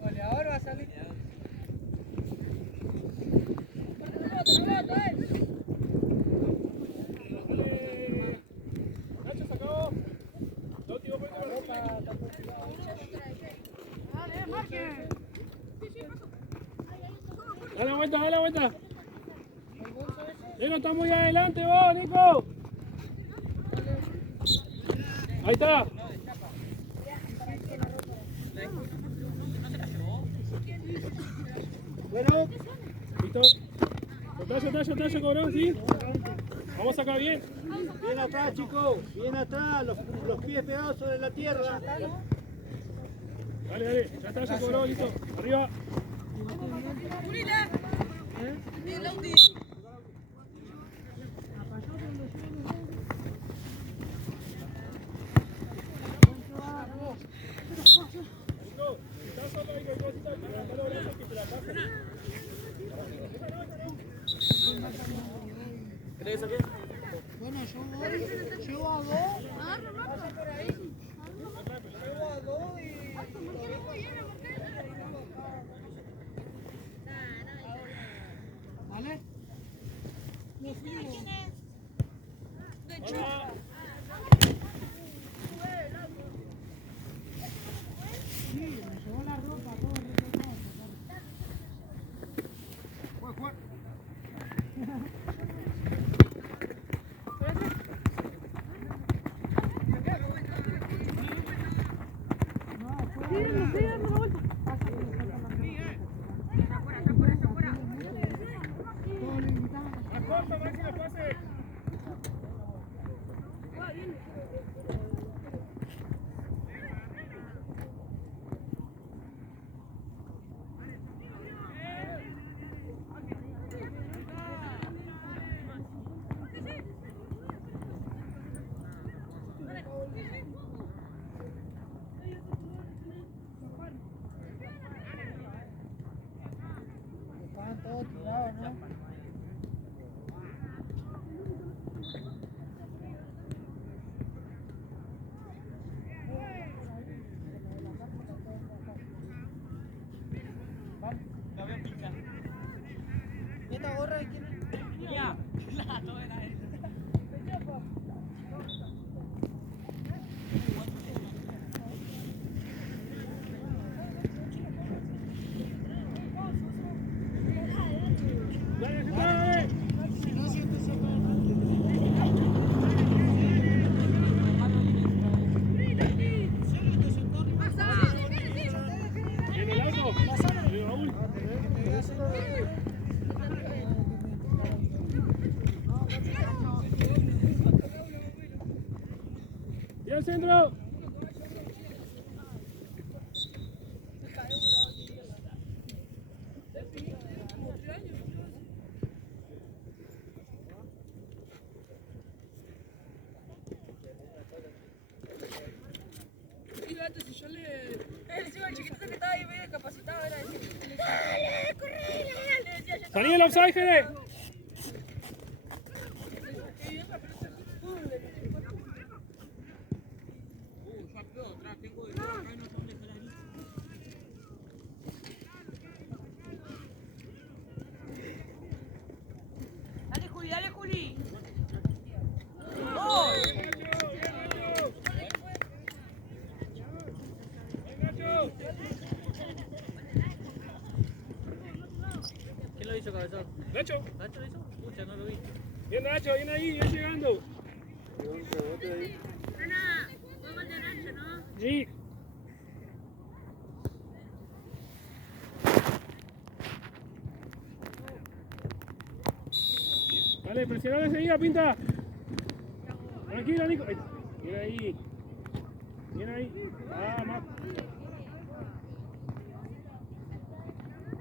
Goleador va a salir. Dale la vuelta. Nico, está muy adelante vos, Nico. Ahí está. Bueno. Listo. Soltá, cobrón, ¿sí? Vamos acá bien. Bien atrás, chicos. Bien atrás. Los pies pegados sobre la tierra. Dale. Ya cobró, listo. Arriba. ¿Crees aquí? Bueno, llego a 2. Pasa por ahí. Llego a 2 y... ¿Vale? No fuimos. De hecho. Sí, me llevó la ropa, todo retornado. Juega. Estaban todos tirados, ¿no? ¿Esta gorra de quién es? Ya. Si no sientes eso. ¿En el auto? Raúl. Y al centro. Si yo le decía al chiquitito que estaba ahí medio capacitado, era decir, ¡dale, corre, le decía yo. Salí del offside, Jere. Dale, Juli. ¿Quién lo hizo, cabezón? Nacho. ¿Nacho lo hizo? Pucha, no lo vi. Bien, Nacho, bien ahí, ya llegando. Ana, juego el de Nacho, ¿no? Sí. Dale, presionale enseguida, Pinta. Tranquilo, Nico. Bien ahí. Bien ahí. Ah, más.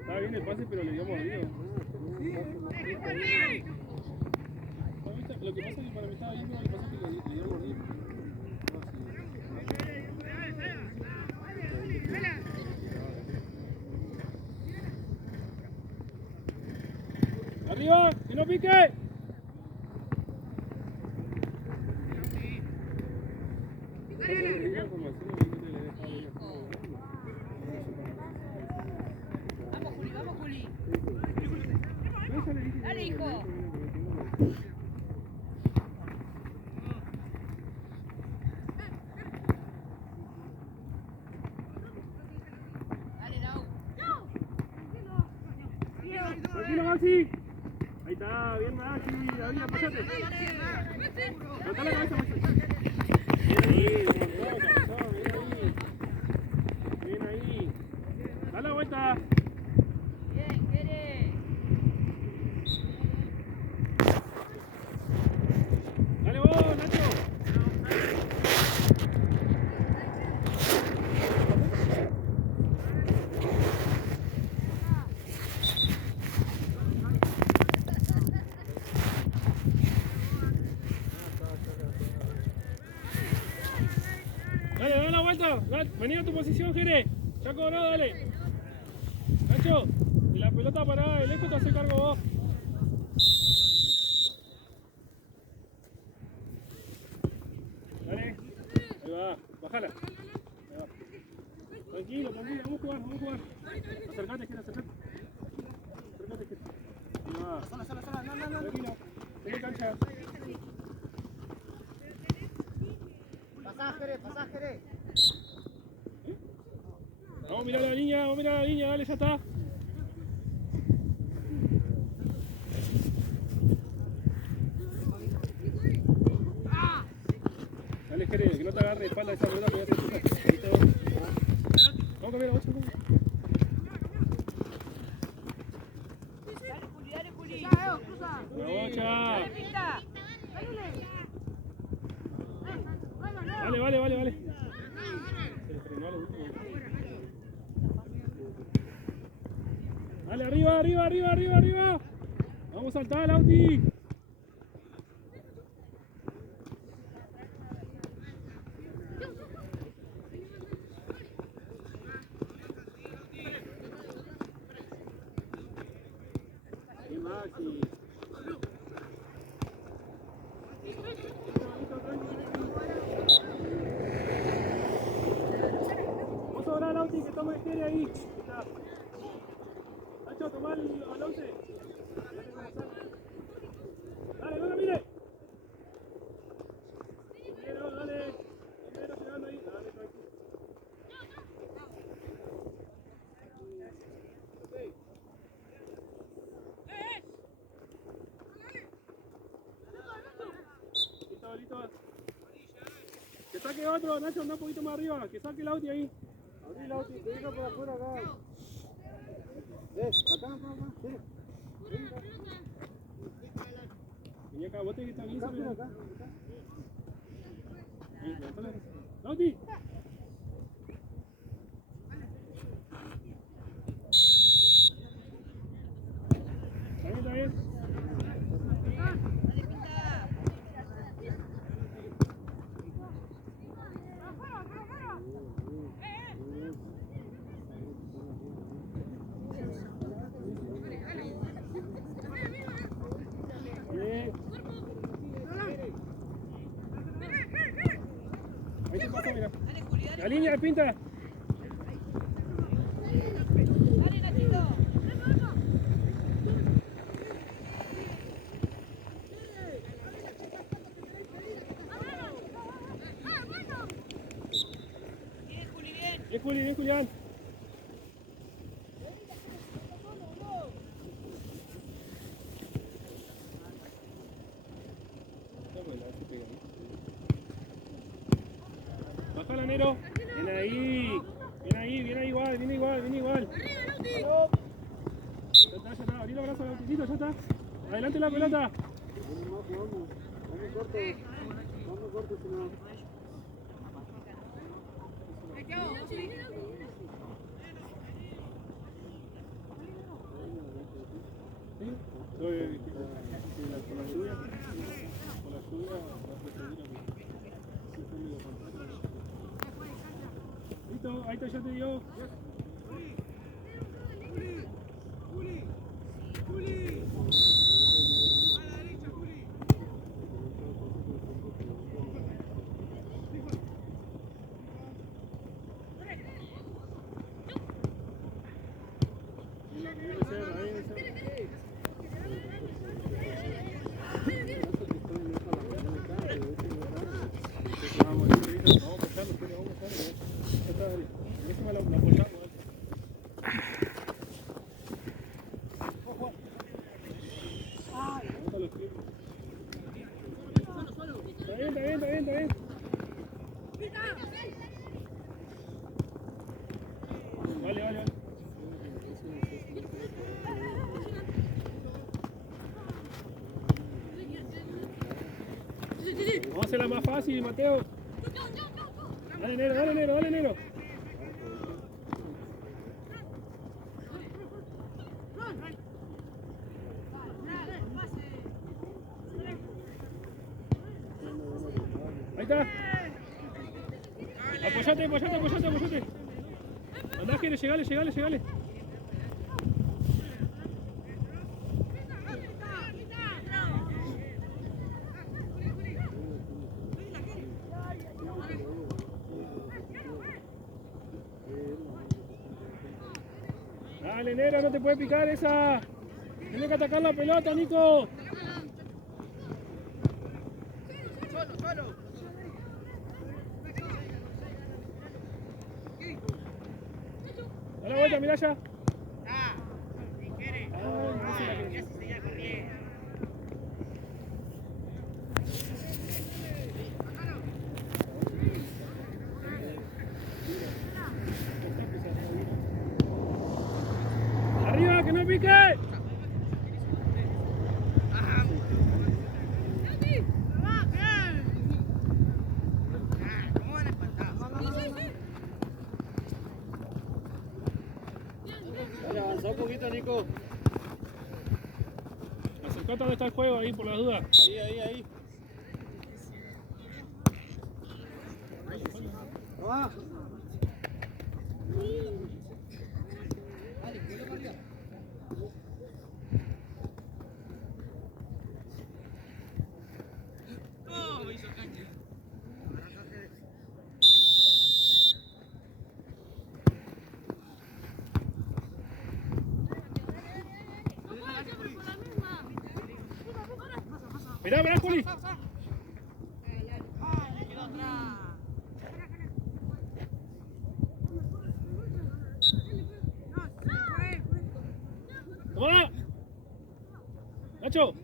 Estaba bien el pase, pero le dio mordido. ¿Lo viste? Lo que pasa es que para mí estaba yendo, lo que pasa es que le dio mordido. ¡Arriba! ¡Que no pique! Vamos, Juli. Dale, hijo. Dale, Lau. Tranquilo, Maxi. Ahí está, bien Maxi. David, pasate. Levantá la cabeza, Maxi. Bien ahí. Dale la vuelta. Bien, Jere. Dale vos, Nacho. Dale la vuelta. Vení a tu posición, Jere. Chaco, no, dale. Nacho, y la pelota parada, el eco te hace cargo vos. Dale. Ahí va, bájala. Ahí va. Tranquilo, vamos a jugar. Acercate, Jere, acercate. Acércate, Jere. Ahí va. No. Tranquilo. Tiene cancha. Pasá, Jere. Vamos a mirar la línea, dale, ya está. Dale, Jere, que no te agarre de espalda esa pelota que ya te empuja. Vamos a cambiar la bocha. Dale, Juli. La bocha. Dale, Pinta. Vale. Se le frenó a lo último. Dale, arriba. Vamos a saltar, Lauti. Sí, Maxi. Vamos a orar, Lauti, que toma el Jere ahí. Está. Nacho, tomá el 11. Dale, no lo mire. Dale. Primero pegando ahí. Dale, tranquilo. Ok. Listo. Que saque otro, Nacho, anda un poquito más arriba. Que saque el Auti ahí. Abrí la otra y te digo por afuera acá. Acá. Vení acá, vos tenés que estar bien. Acá. Lauti. Está bien. Dale, Pinta. Bien. Ahí te pasa, mira. Dale, Juli, dale. La línea, Pinta. Dale, Nachito. Bien, Juli, bien. Bien, Julián. Bájala, Nero. Viene ahí, viene igual. Ya está. Abrí los brazos al autito, ya está. Adelante la pelota. Vamos corto, si no. ¿Sí? Con la lluvia. subir a proseguir a listo, ahí está, ya te dio. Está bien. Vale. Vamos a hacerla más fácil, Mateo. Dale, Nero. Ahí está. Apoyate. Andá, Jere, llegale. Dale, Nero, no te puede picar esa. Tienes que atacar la pelota, Nico. Solo. Da la vuelta, mirá ya. Si quiere. Ya se seguía corriendo. ¡Arriba, que no pique! Avanza un poquito, Nico. Acercate donde está el juego ahí por las dudas. Ahí. Va. Mirá, Juli. ¡Toma! ¡Nacho!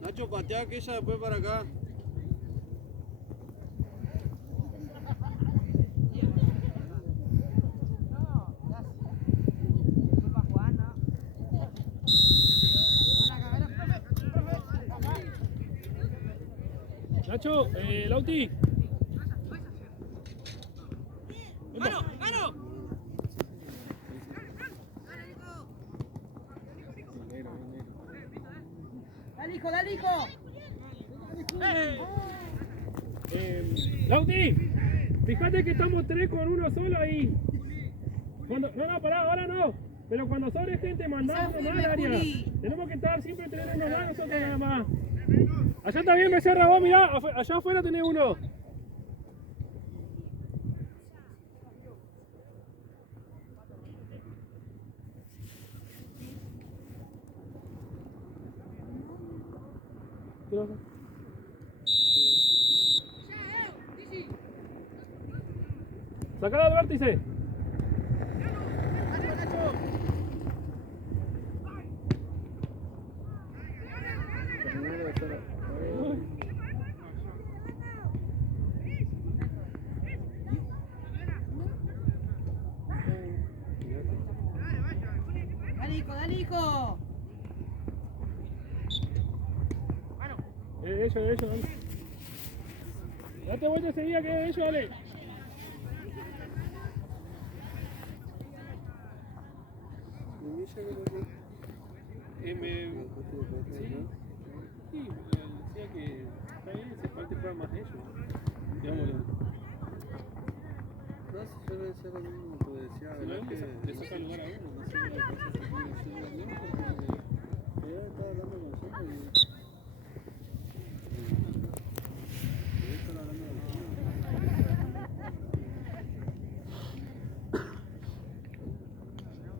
Nacho, patea que ella después para acá. Nacho, Lauti. ¡Mano! ¡Dale, hijo! Lauti, fíjate que estamos 3 con 1 solo ahí. No, pará, ahora no. Pero cuando sobre gente mandamos nomás al área. Tenemos que estar siempre tener unos más nosotros nada más. Allá también Becerra, vos mirá, allá afuera tenés uno. Sacala del vértice. Dale, hijo. Ellos, dale. Date vuelta enseguida que es ellos, dale. noche, sí, decía que está bien, se falta jugar más ellos. Digamos, No, si yo le decía lo mismo, pues decía, si no, ¿verdad que le saca lugar a uno. no sé la cosa se puede decir bien? Porque ella estaba hablando con nosotros y ella estaba hablando con nosotros.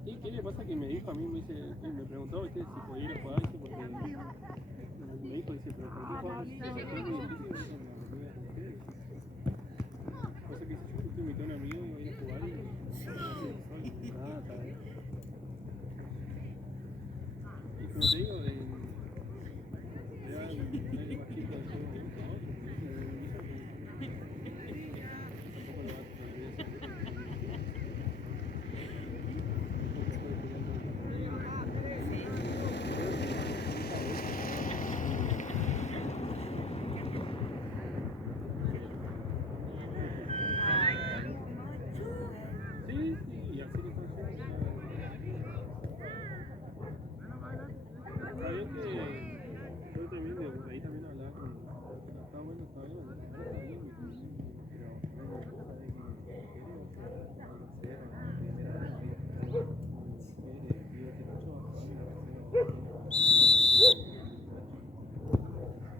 ¿Y qué le pasa que me dijo a mí? Me preguntó ¿viste? Si podía ir a jugar, ¿viste? Porque me dijo, dice, pero ¿por qué jugamos? Pasa que si yo justo invité a un amigo y voy a ir a jugar y nada, está bien. Y como te digo, ya el más chico de todo el mundo, sí, y así lo están haciendo. Está bien que yo también de ahí también hablaba con está bueno, está bien, pero hay una cosa de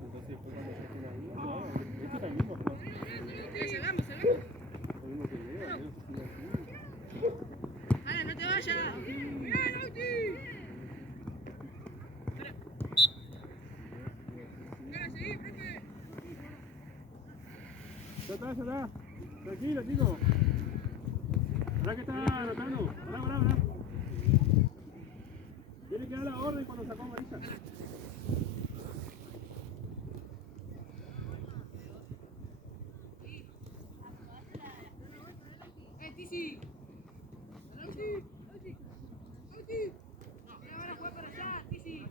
entonces fue cuando yo fui a esto también mismo juego. Salgamos. Lo mismo que veo, yo estoy así. Vale, no te vayas. Ya está. Tranquilo, chicos. Ahora que está anotando. Ahora. Tiene que dar la orden cuando sacó amarilla. Tisi. Ahora juega para allá, Tisi.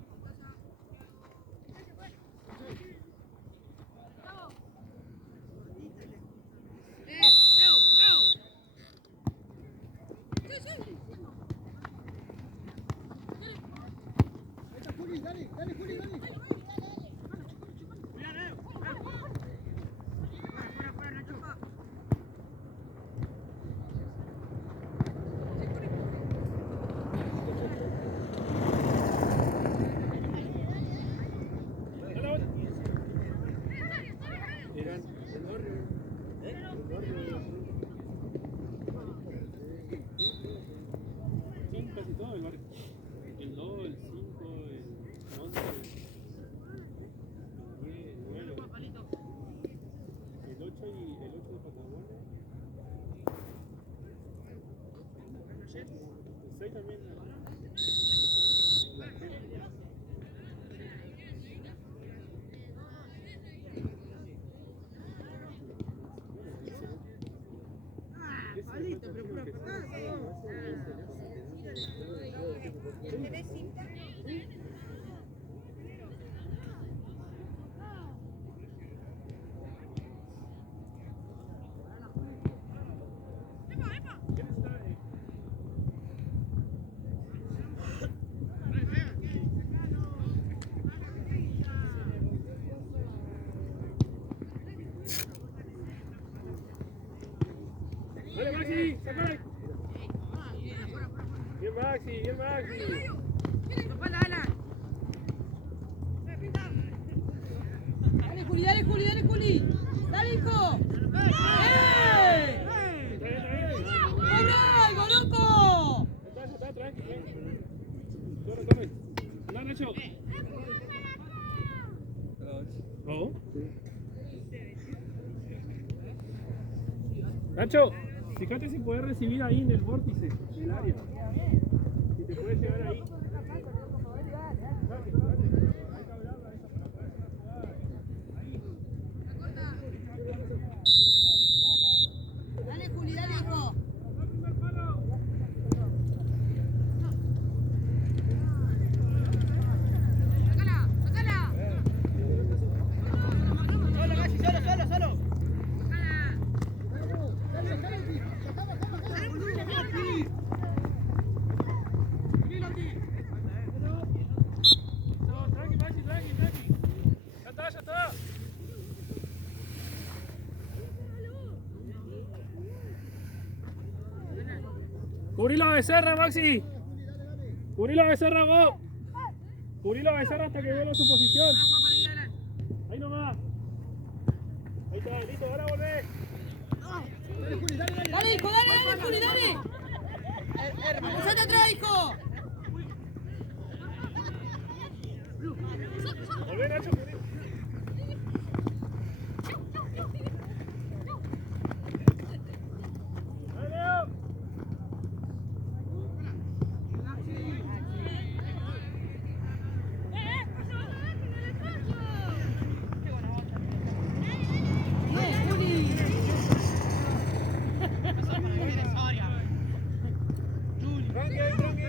Dale, Juli. Son casi todo el barrio. El 2, el 5, el 11, el 9, el 8 y el 8 de Patagonia. El 6 también. La gente. Palito, pero pura Dale, Maxi, sacala. Bien, Maxi. Dale, Juli. Dale, hijo. ¡Corre, loco! Está, tranqui. Corre. Anda, Nacho. ¿Oh? Nacho, fíjate si puedes recibir ahí en el vórtice del área. Si te puedes llegar ahí. Dale, Juli, dale, hijo. Sácala. Solo. Dale, Cubrilo a Becerra, Maxi. Cubrilo a Becerra, vos. Cubrilo a Becerra hasta que vuelva a su posición. Ahí nomás. Ahí está, listo, ahora volvé. Dale, hijo, dale, Juli, dale. Pasate atrás, hijo. Volvé, Nacho, cubrilo. Dale, Leo. Bien, Juli. Tranqui, tranqui.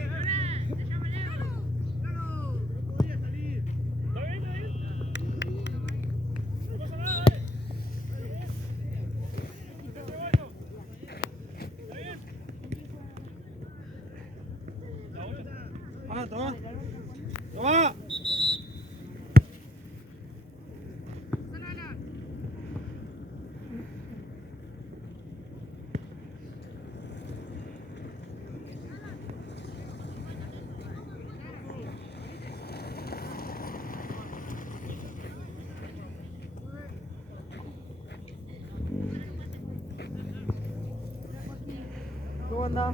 ¿Está bien, está bien? No pasa nada, dale. Vente, Goyo. ¿Está bien? Ah, toma. Toma. ¿Cómo anda?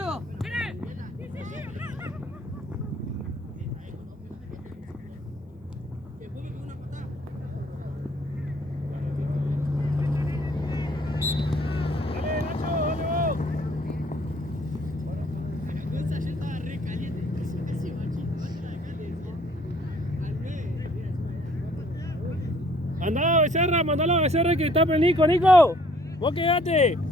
Nacho. Dale, Nacho, dale vos. Andá, Becerra, mandalo a Becerra que tape el Nico, Nico. Vos quedate.